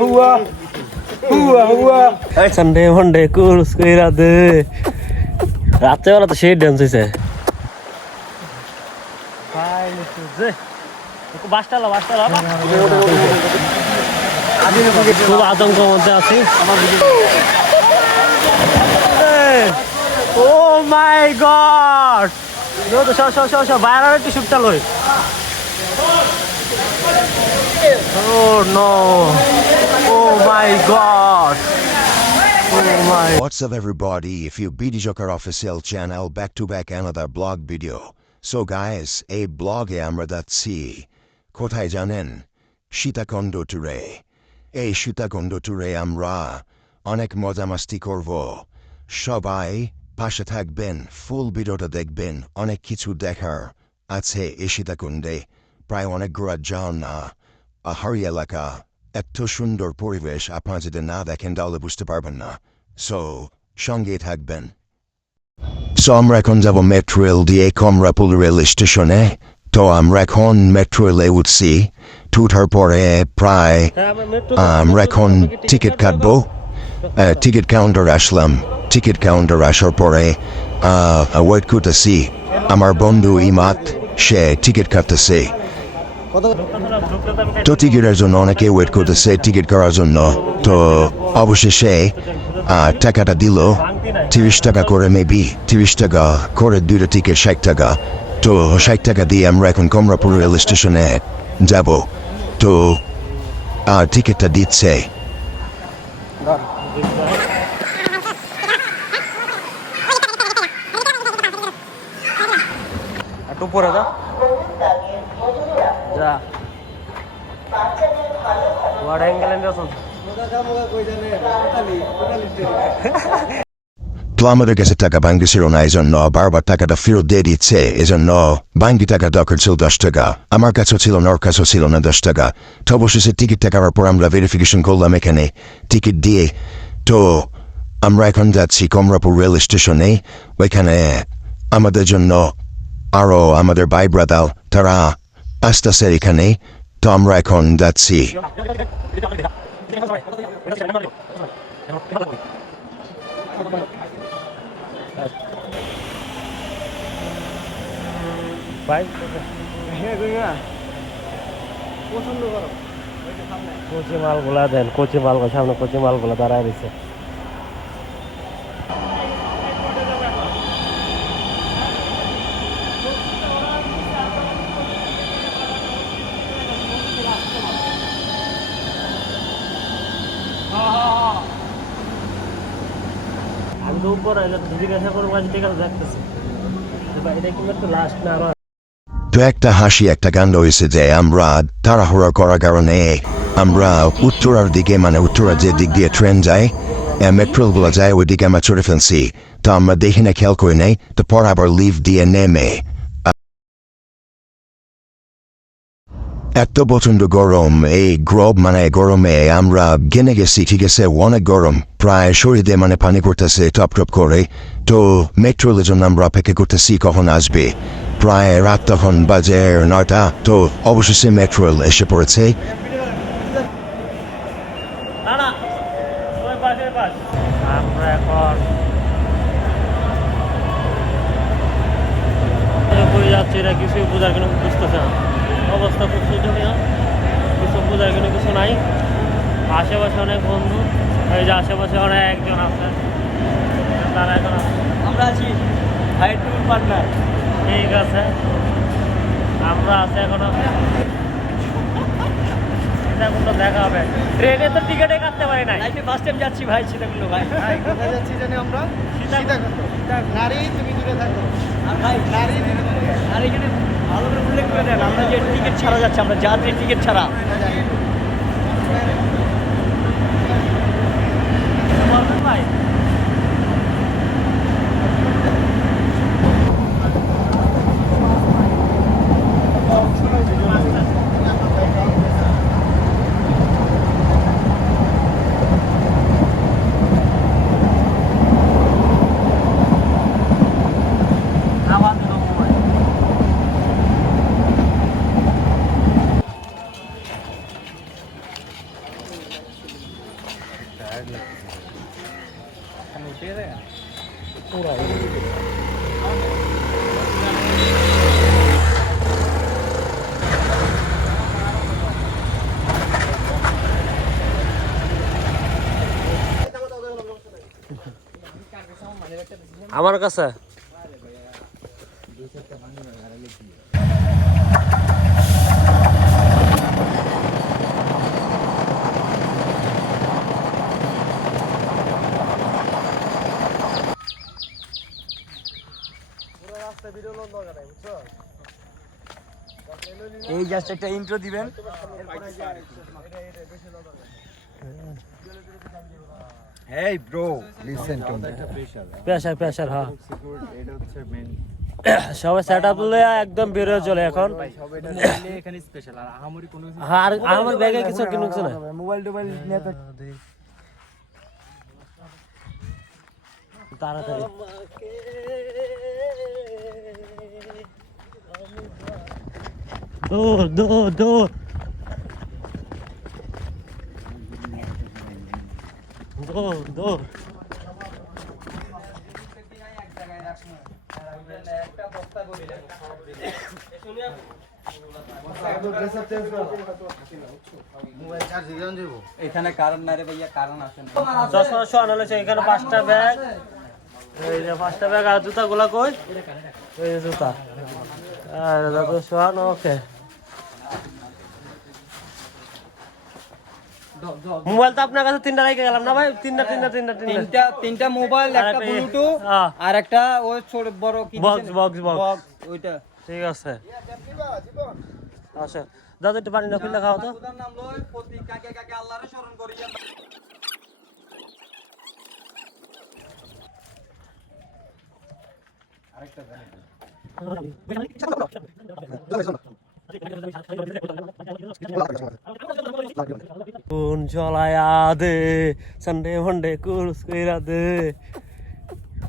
হুয়া হুয়া হুয়া সানডে মানডে কুরস কইরা দে রাত্রেবেলা তো সেই ড্যান্স হয়েছে খুব আতঙ্কের মধ্যে আছি ও মাই গড বাইরে একটু শুটটা লই Oh no! Oh my god! Oh my! What's up everybody, if you BD Joker official channel back to back another blog video. So guys, a blog আমরা যাচ্ছি কোথায় জানেন? সীতাকুণ্ড ট্যুরে। এই সীতাকুণ্ড ট্যুরে আমরা অনেক মজামাস্তি করব। সবাই পাশে থাকবেন, ফুল ভিডিওটা দেখবেন, অনেক কিছু দেখার আছে এই সীতাকুণ্ডে। প্রায় অনেক ঘোরা যাও না, পাহাড়ি এলাকা, এত সুন্দর পরিবেশ আপনারা যদি না দেখেন তাহলে বুঝতে পারবেন না। সো সঙ্গে থাকবেন। সো আমরা এখন যাব মেট্রো রেল দিয়ে কমলাপুর রেল স্টেশনে। তো আমরা এখন মেট্রো রেলে উঠছি, উঠার পরে প্রায় আমরা এখন টিকিট কাটবো। টিকিট কাউন্টার আসলাম, টিকিট কাউন্টার আসার পরে ওয়েট করতেছি। আমার বন্ধু ইমাত সে টিকিট কাটতেছে। তো টিকিটের জন্য অনেকে ওয়েট করতেছে টিকিট করার জন্য। তো অবশেষে টাকাটা দিল 30 টাকা করে, মেবি 30 টাকা করে দুইটা টিকিট 60 টাকা। তো 60 টাকা দিয়ে আমরা এখন কমলাপুর রেল স্টেশনে যাব। তো টিকিটটা দিচ্ছে। একটু পরে যা যা ওয়ার্ড অ্যাঙ্গেল চল তো আমাদের কাছে টাকা ব্যাংকে ছিল না, এই জন্য বারবার টাকাটা ফেরত দিয়ে দিচ্ছে। এই জন্য ব্যাংকে টাকা দরকার ছিল 10 টাকা, আমার কাছেও ছিল না, ওর কাছেও ছিল না 10 টাকা। তো অবশেষে টিকিট টাকার পর আমরা ভেরিফিকেশন করলাম এখানে টিকিট দিয়ে। তো আমরা এখন যাচ্ছি কমলাপুর রেল স্টেশনে। ওইখানে আমাদের জন্য আরও আমাদের ভাই ব্রাদার তারা আসতেছে এখানে। তো আমরা এখন যাচ্ছি। কচি মালগুলা দেন, কচি মালগুলো সামনে কচি মালগুলো দাঁড়ায় দিচ্ছে। আমি তো উপরে জিজ্ঞাসা করবো ঠিক আছে দেখতেছি এটা কিন্তু একটু লাস্ট না আরো। তো একটা হাসি একটা কাণ্ড হয়েছে যে আমরা তাড়াহুড়া করার কারণে আমরা উত্তরার দিকে, মানে উত্তরার যে দিক দিয়ে ট্রেন যায়, মেট্রোগুলো যায়, ওই দিকে আমরা চড়ে ফেলছি। তো আমরা দেখি না, খেয়াল করে নেই। তো পর আবার লিফট দিয়ে নেমে এত প্রচন্ড গরম, এই গরমে আমরা গেনে গেছি। ঠিক আছে, অনেক গরম, প্রায় শরীরে মানে পানি পড়তেছে টপ টপ করে। তো মেট্রোলের জন্য আমরা অপেক্ষা করতেছি কখন আসবে। প্রায় রাত তখন বাজে 9টা। তো অবশেষে মেট্রো রেল এসে পড়েছে। আমরা এখন যাচ্ছি, এটা কিছুই বোঝার কোনো বুঝতেছে না। অবস্থা খুব শোচনীয়, কিছু বোঝার কোনো কিছু নাই। আশেপাশে অনেক বন্ধু, এই যে আশেপাশে অনেক একজন আছে, তারা এখন আমরা আছি পার্টনার। ঠিক আছে, আমরা আছি এখনো সীতাকুণ্ড দেখা হবে। ট্রেনে তো টিকিটে কাটতে পারি না, ফার্স্ট টাইম যাচ্ছি ভাই সীতাকুণ্ড। ভাই কোথায় যাচ্ছি জানি আমরা? সীতাকুণ্ড। নারী তুমি দূরে থাকো। আর ভাই নারী দূরে থাকো। আর এখানে ভালো করে উল্লেখ করে দেন, আমরা যে টিকিট ছাড়া যাচ্ছি, আমরা যাত্রী টিকিট ছাড়া। ভাই আমার কাছে এই জাস্ট একটা ইন্ট্রো দিবেন। Hey bro, listen to me. Pressure হ্যাঁ সবাই সেট আপ লয়ে একদম বেরোয় চলে এখন। এখানে স্পেশাল আর আহামরি কোনো হ্যাঁ আর আমার ব্যাগে কিছু কিনুছে না। মোবাইল টোবাইল নিয়ে তো তাড়াতাড়ি দৌড় দৌড় দৌড় দৌড় দৌড় এখানে কারণ না রে ভাইয়া, কারণ আসেন চশমা শোয়ানো হয়েছে এখানে 5টা ব্যাগ, এই যে 5টা ব্যাগ আর জুতা গুলা কই, এই যে জুতা আর দাদু শোয়ানো। ওকে মোবাইল তো আপনার কাছে 3টা রেখে গেলাম না ভাই, তিনটা মোবাইল, একটা ব্লুটুথ আর একটা ওই ছোট বড় কি বক্স ওইটা। ঠিক আছে আচ্ছা দাদু একটু পানি না খুললে খাও তো। খোদার নাম লই, প্রতি কাকে কাকে আল্লাহরে স্মরণ করি। কোন চলায়া দে সানডে মানডে কুরস কইরা দে।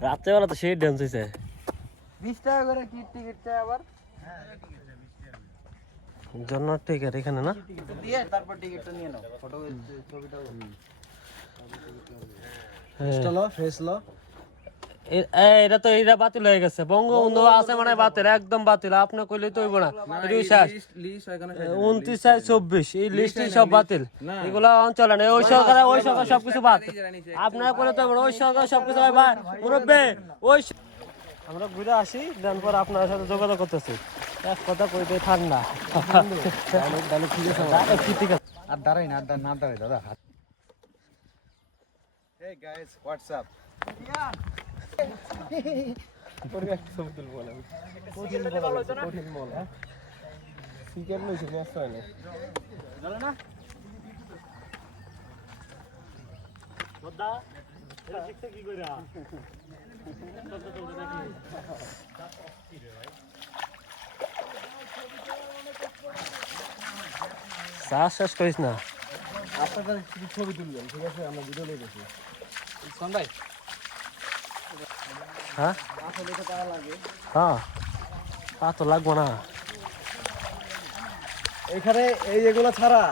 রাত্রেবেলা তো সেই ডান্স হইছে। 20 টাকা করে কি টিকিট চাই আবার? জন্য টিকিট এখানে না দিয়ে তারপর টিকিটটা নিয়ে নাও, ফটো ছবিটা ফ্রেশ লো। এটা তো এটা বাতিল হয়ে গেছে, বঙ্গবন্ধু আছে মানে বাতিল, একদম বাতিল। আপনি কইলে তো হইব না, এটাই শেষ। 29 আর 24 এই লিস্টে সব বাতিল, এগুলা অঞ্চলে না। ওই সরকার সবকিছু বাতিল, আপনারা করে তো ওই সরকার সবকিছু ভাই মুরব্বি। ওই আমরা ঘুরে আসি, দেন পর আপনার সাথে যোগাযোগ করতেছি। এক কথা কইতে ঠান্ডা ঠিক আছে। আর দাঁড়াই না, না দাঁড়াই দাদা। Hey guys, what's up? শ্বাস শেষ করিস না। আপনাদের ছবি তুলবেন, ঠিক আছে? আমরা ভিডিও নিতেছি। ভাই হ্যাঁ হ্যাঁ পা তো লাগবো না। এখানে এই যেগুলো ছাড়া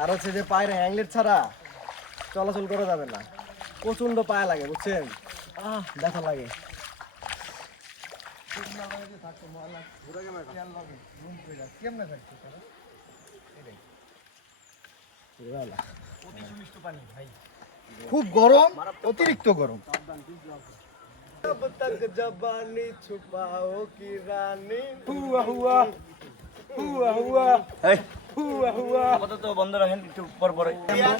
আর হচ্ছে যে পায়ের হ্যাংলেট ছাড়া চলাচল করা যাবে না। প্রচন্ড পায়ে লাগে, বুঝছেন? ব্যথা লাগে। খুব গরম, অতিরিক্ত গরম। জবানি ছুপাও কি রানী হুয়া হুয়া হুয়া হুয়া হুয়া হুয়া। কত তো বন্ধ রাখেন একটু পর পরে।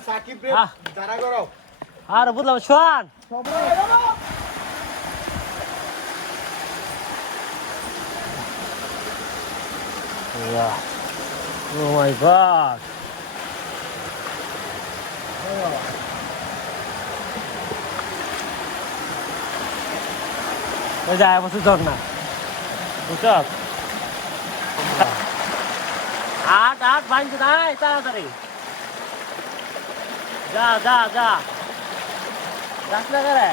সাকিব রে যারা করো আর বুঝলাম শোন Oh my God! ওই যায় বসে ধর না, বুঝছ? আট ভাঙছে নাই, তাড়াতাড়ি যা যা যা, যাস না করে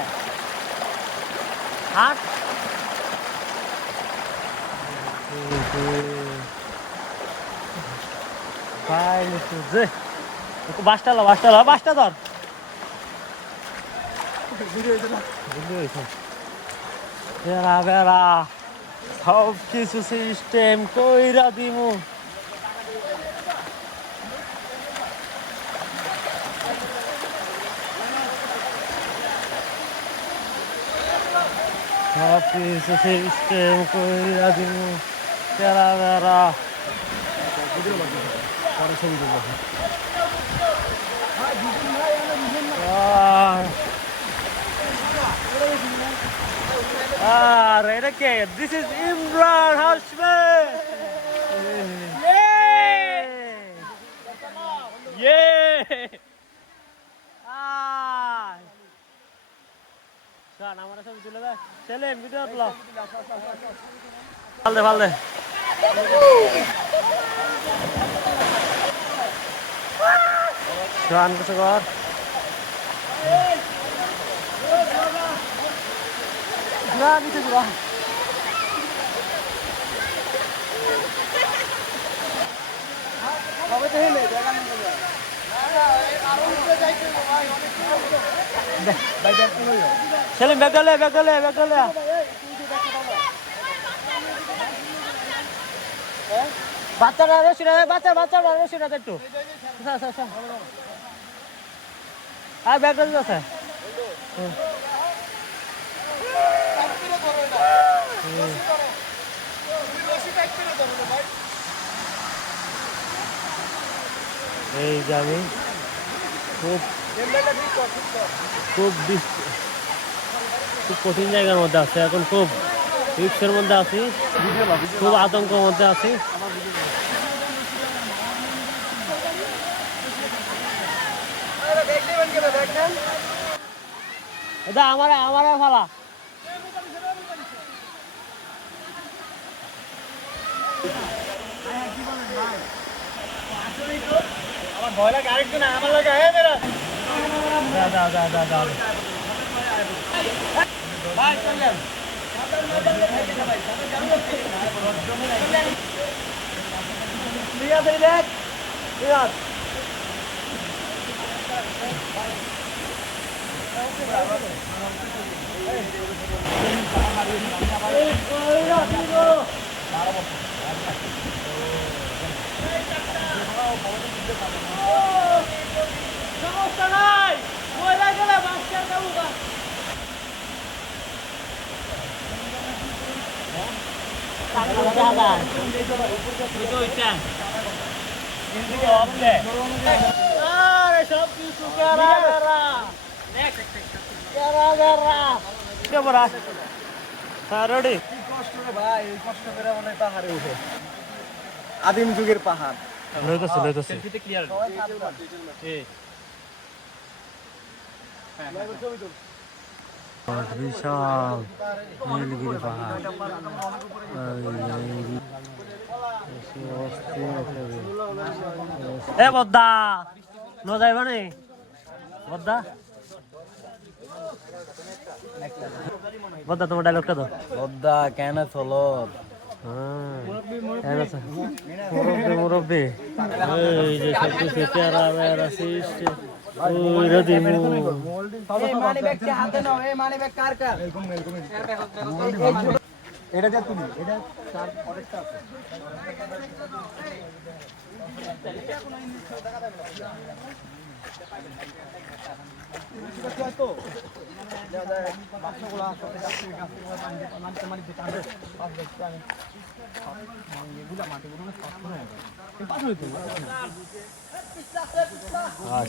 হাট। বাসটা ধর বেড়া বেড়া সব কিছু সিস্টেম কইরা দিমু। সব কিছু সিস্টেম কইরা দিমু। বেড়া বেড়া পরে ছবি তুলবো। আর এটা কে? This is Imran Hashmi. ইয়ে শোন আমার ছবি তুলে দে। চলে ভিডিও তুলো। ফাল দে ফাল দে। শোন কিছু কর। না নিচে দিবা। কবে তো হেলে দেখা নেই বলে। ভাই ব্যাগ তুলো। সেলিম ব্যাগ গেলে ব্যাগ গেলে ব্যাগ গেলে। বাচ্চারা রসিরা বাচ্চারা রসিরা একটু। আর ব্যাগ গেলে আছে। এই যে আমি খুব খুব খুব কঠিন জায়গার মধ্যে আছে এখন, খুব রিক্সের মধ্যে আছি, খুব আতঙ্কের মধ্যে আছি। এটা আমার ফালা আমার ভয় লাগে আরেকজন আমার লাগে ভাই চলেন সমস্যা নাই ময়লা গেলে বাচ্চা যাবো গা। সব কিছু ভাই এই কষ্ট করে মনে হয় পাহাড়ে উঠে। আদিম যুগের পাহাড়। বিশাল নীলগিরি পাহাড়। এ বদ্দা ন যাইবা নি বদ্দা বদ্দা তোমার ডায়লগটা দাও। বদ্দা কেন চলো মুরব্বী এই যে সব কিছু চেহারা বেড়া সিস্টেম ওইরা দিমু। এটা দিয়ে তুলি এটা তার পরেরটা আছে।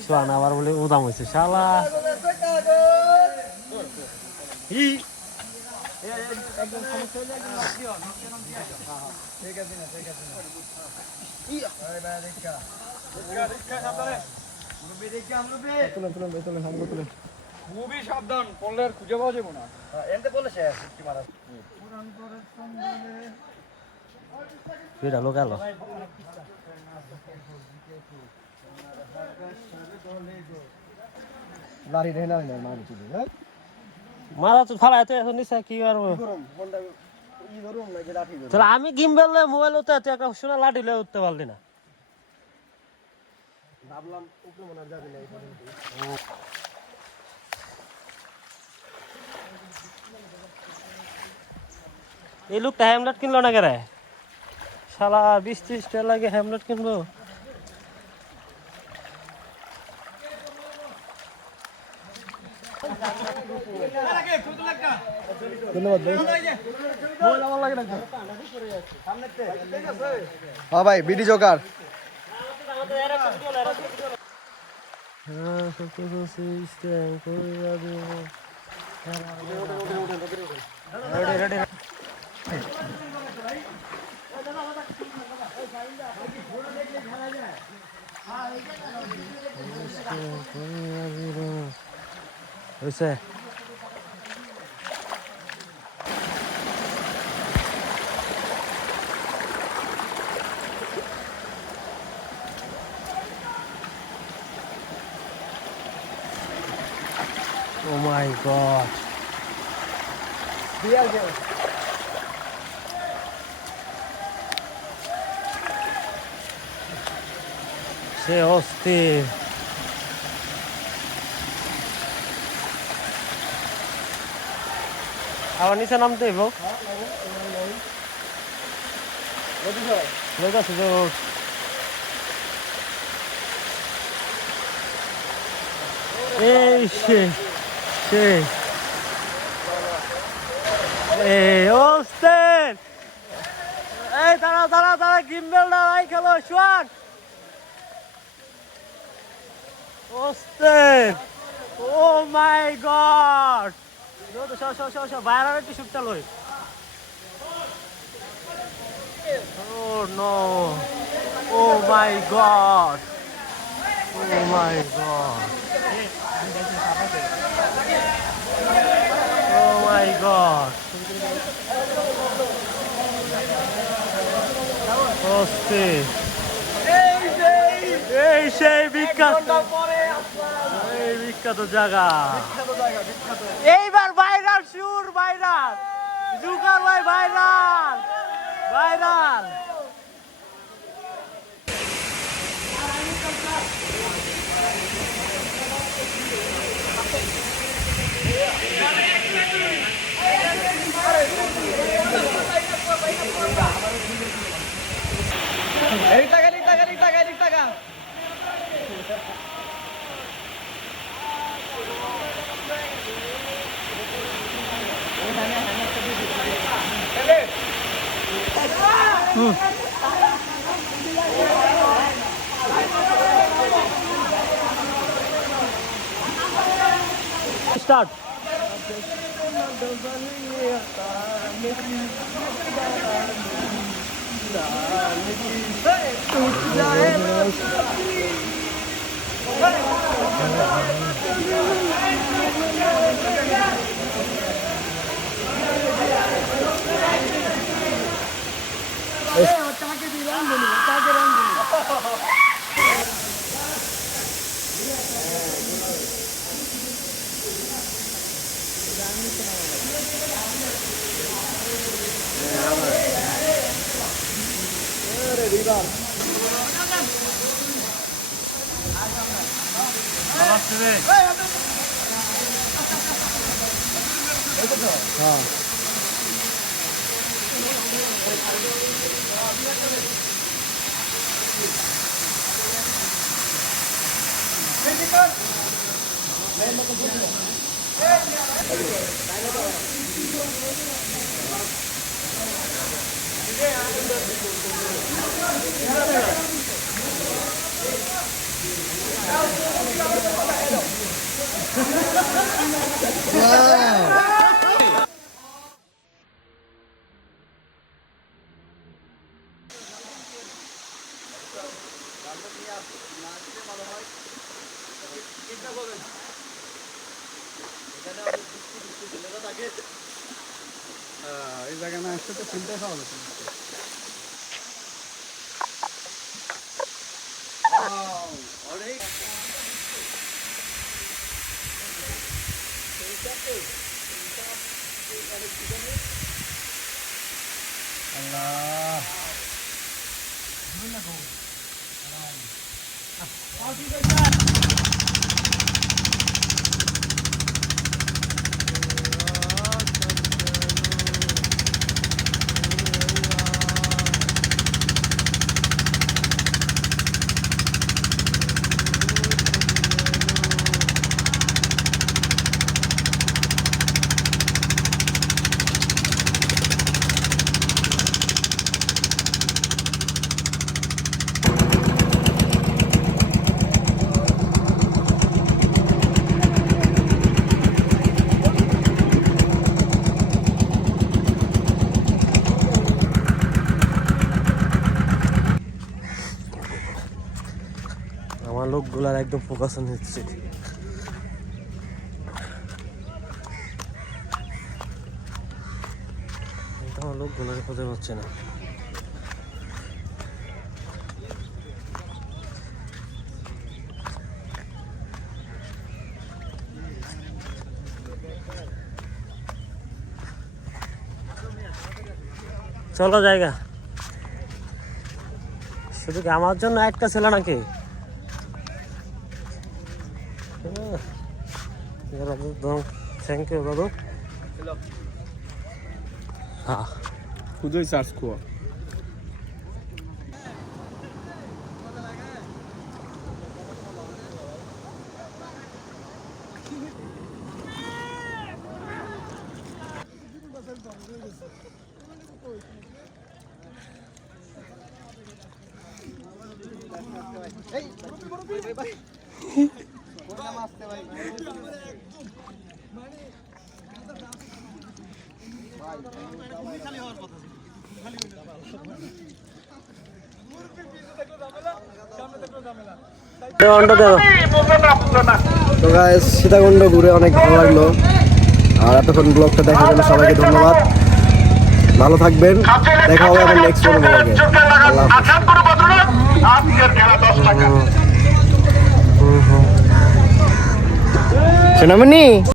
শোন আবার বলে উদাম হয়েছে শালা। খুবই সাবধান পড়লে আর খুঁজে পাওয়া যাবে না। এনতে বলে শেষ কি মারা। লোক এলো লারি রে না মারি তুই মারা তো ফালা তো এখন নিছে কি আর গরম ফোনটা ই ধরুম না যে লাঠি ধরুম। তাহলে আমি গিম্বেল মোবাইল উঠতে একটা সোনা লাঠি লয়ে উঠতে পারলি না। ভাবলাম উপরে মনে যাবে না এই পর্যন্ত। এই লোকটা হ্যামলেট কিনলো না কেরে? শালা 20-30 টাকা লাগে হ্যামলেট কিনবো? হ্যাঁ ভাই বিডি জোকার। হয়েছে Oh my god. সে অস্থির। আবার নিচে নামতে হইব। লোক আছে তো। এই সে এই অস্থির। এই দাঁড়া গিম্বেল দাঁড়াই খেলো শোয়ান অস্থির। ও মাই গড বাইরে একটু শুট চালো। Oh no. Oh my god. Oh my god. Oh my god. অস্থির। এই সেই বিখ্যাত জায়গা। এইবার ভাইরাল সুর ভাইরাল জুকার ভাই ভাইরাল স্টার্ট। এই জায়গা না আসতে তো চিন্তা খাওয়া হতো। একদম ফোকাস নিচ্ছি। আমার লোকগুলো খুঁজে পাচ্ছে না। চলো জায়গা, শুধু কি আমার জন্য একটা ছিল নাকি? থ্যাংক ইউ বাবু। হ্যাঁ খুদই সার্চ কর। তো গাইস, সীতাকুণ্ড ঘুরে অনেক ভালো লাগলো। আর এতক্ষণ ব্লগটা দেখার জন্য সবাইকে ধন্যবাদ। ভালো থাকবেন, দেখা হবে আমার নেক্সট কোনো ব্লগে। আল্লাহ হাফেজ। সোনামণি।